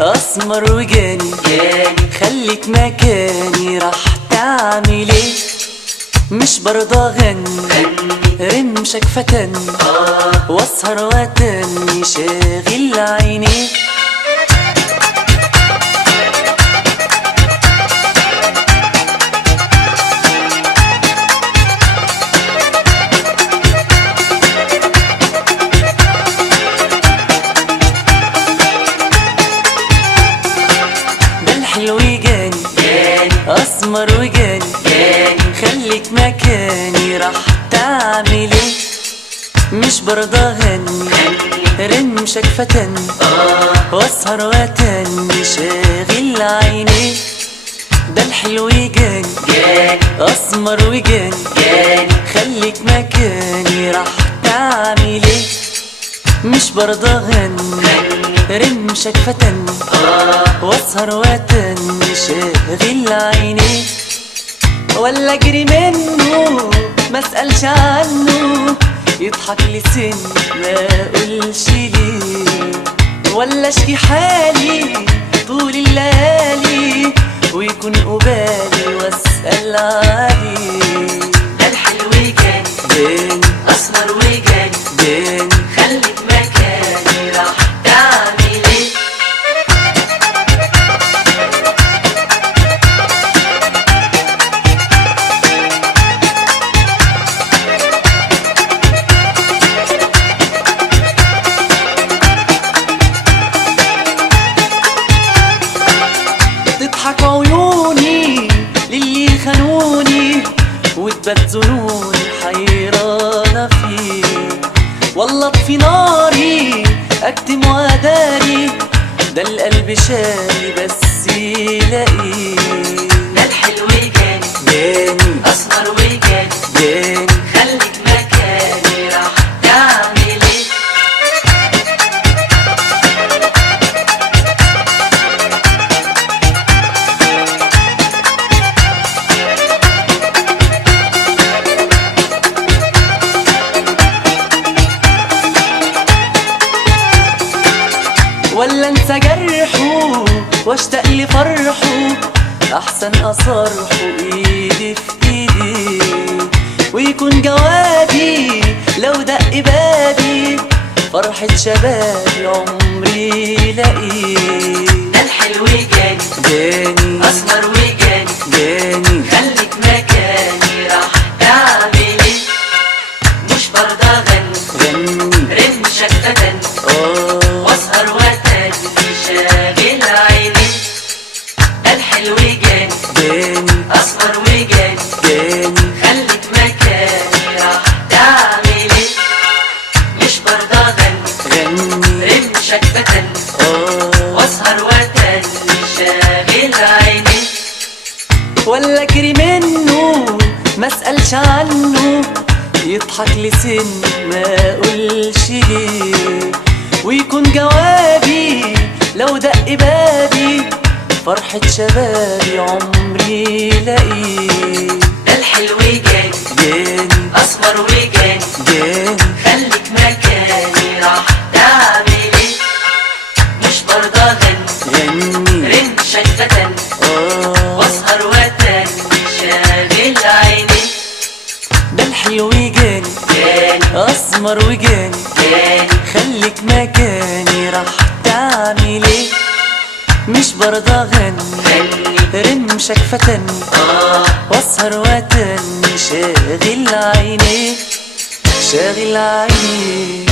اسمر وجاني خليك مكاني راح تعمل ايه؟ مش برضى اغني رمشك فتن واسهر واتني شاغل عيني. حلو جاني اسمر وجاني خليك مكاني راح تعمل ايه؟ مش برضى اغني رمشك فتن واسهر واتني شاغل عيني. ده الحلو جاني اسمر وجاني خليك مكاني راح تعمل ايه؟ مش برضى اغني رمشك فتن واسهر واتني شاغل عيني. ولا اجري منه ما اسالش عنه يضحك لسن ما اقولش ليه. ولا اشكي حالي طول الليالي ويكون قبالي واسال عليه. ده الحلو جاني اسمر وجاني خليك مكاني راح تعمل ايه؟ تضحك عيوني للي خانوني وتبات ظنوني حيرانة فيه. والله اطفي ناري اكتم واداري ده القلب شاري بس يلاقيه. ده الحلو جاني اسمر وجاني خليك مكاني راح تعمل ايه؟ ولا انسى جرحه واشتاق لفرحه احسن اصرحه ايدي في ايدي ويكون جوابي لو دق بابي فرحة شبابي عمري لاقيه. ده الحلو جاني اسمر وجاني خليك مكاني راح تعمل ايه؟ مش برضى اغني رمشك فتن واسهر واتني شاغل عيني. ده الحلو جاني اسمر وجاني خليك مكاني راح تعمل ايه؟ مش برضى اغني رمشك فتن واسهر واتني شاغل عيني. ولا اجري منه ما اسالش عنه يضحك لسن ما اقولش ليه ويكون جوابي لو دق بابي فرحة شبابي عمري لاقيه. ده الحلو جاني اسمر وجاني خليك مكاني راح تعمل ايه؟ مش برضى اغني رمشك فتن واسهر واتني شاغل عيني. ده الحلو جاني اسمر وجاني خليك مكاني راح تعمل ايه؟ مش برضى اغني رمشك فتن واسهر واتني شاغل عيني شاغل عيني.